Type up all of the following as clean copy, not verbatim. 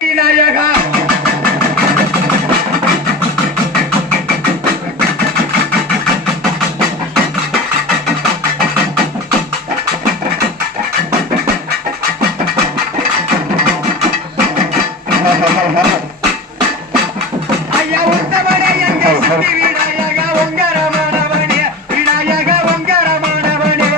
விநாயகா ஐயா உத்தமனே எங்கே சுத்தி விநாயகா ஒங்கரமானவனே விநாயகா ஒங்கரமானவனே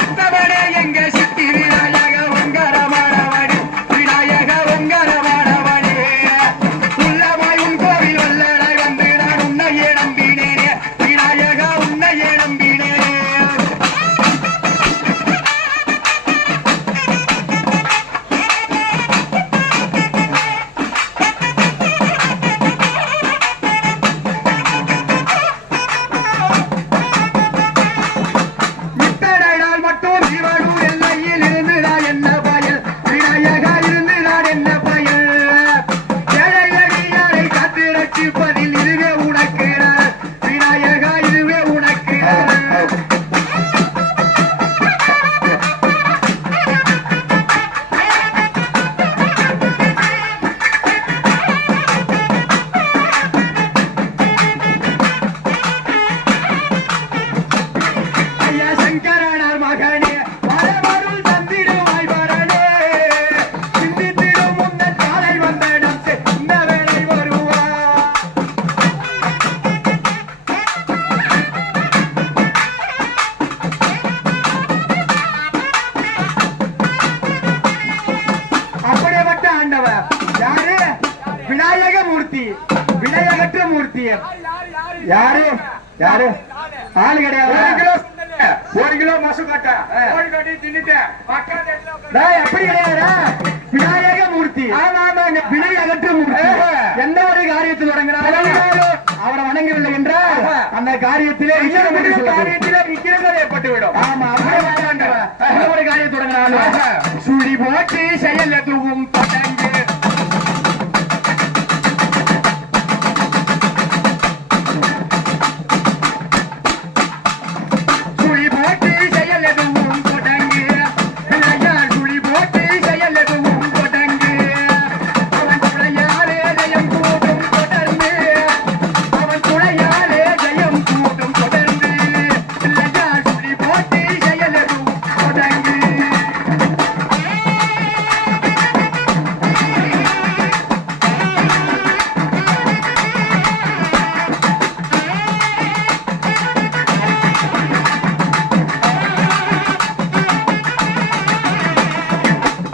உத்தமனே எங்கே சுத்தி விநாயகா ஒங்கரமானவனே விநாயகா ஒங்கரமானவனே உள்ளமாய் உன் கோவில் வல்லடாய் வந்து நான் உன்னையே நம்பினேனே விநாயகா உன்னையே நம்பினேனே இத்தனை நாள் மட்டும் இவனூர் எல்லையில் இருந்துதான் என்ன பயன் விநாயகா இருந்துதான் என்ன பயன் ஏழை அடியாரை காத்து ரட்சிப்பதில் இதுவே உனக்கு நான். விநாயகா இதுவே உனக்கு நான். ஐயா சங்கரனார் மகனே வரமருள் தந்திடுவாய் வரனே சிந்தித்திடும் முன்னன் காலை வந்தடம் இந்த வேளை வருவா அப்படியேப்பட்ட ஆண்டவர் யாரு விநாயக மூர்த்தி விநாயகற்ற மூர்த்தி யாரு யாரு ஆளு கிடையாது ஒரு கிலோ மசு கட்ட கோழி கட்டி தின்னுட்டேன் அப்படி கிடையாதா விநாயக மூர்த்தி விநாயகற்ற மூர்த்தி எந்த ஒரு காரியத்தில் தொடங்கினாலும் அவரை வணங்கவில்லை என்றால் அந்த காரியத்திலே விக்கிரங்கள் ஏற்பட்டுவிடும் ஆமா எந்த ஒரு காரியம் தொடங்கினாலும் சுழி போட்டு செயல் எதுவும் தொடங்கு சுழி போட்டு செயல் எதுவும் தொடங்கு விநாயகர் சுழி போட்டு செயல் எதுவும் தொடங்கு அவன் துணையாலே ஜெயம் கூடும் தொடர்ந்து அவன் துணையாலே ஜெயம் கூடும் தொடர்ந்து விநாயகர் சுழி போட்டு செயல் எதுவும் தொடங்கு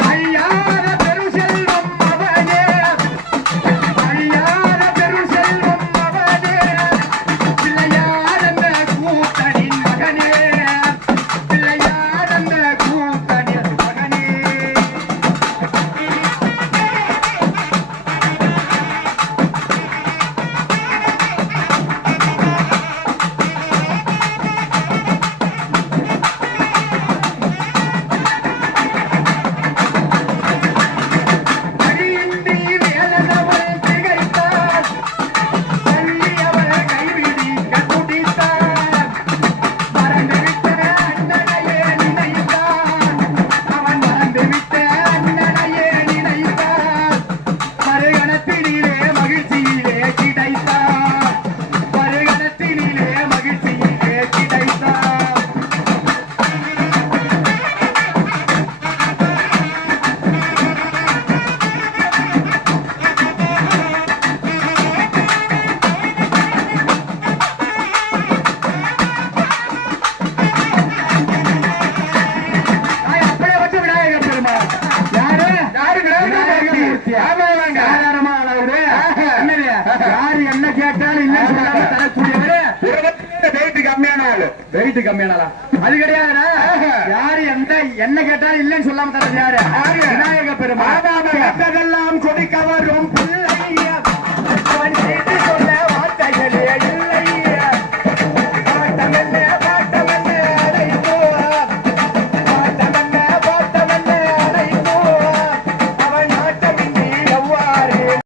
அழியாத பெருசெல்வம் அவனே அழியாத பெருசெல்வம் அவனே பிள்ளையாரந்த கூத்தனின் மகனே பிள்ளையாரந்த கூத்தனின் மகனே அடியின்றி வேலனவள் திகைத்தாள் தள்ளியவள் கைவிடி கட்டுடித்தாள் மறந்துவிட்ட அண்ணனையே நினைத்தான் அவன் மறந்துவிட்ட அண்ணனையே நினைத்தான் மறுகணத்தினிலே மகிழ்ச்சியிலே கிடைத்தான் மறுகணத்தினிலே மகிழ்ச்சியிலே கிடைத்தான் அப்படியே விநாயக பெருமாள் யாரு யாரு விநாயக மூர்த்தி சாதாரணமானவரு என்னது யாரு என்ன கேட்டாலும் இல்லைன்னு சொல்லாம தரக்கூடியவரு வெயிட் கம்மியான ஆளு வெயிட் கம்மியான ஆளா அது கிடையாதுடா யாரு எந்த என்ன கேட்டாலும் இல்லைன்னு சொல்லாம தரது யாரு விநாயக பெருமாள்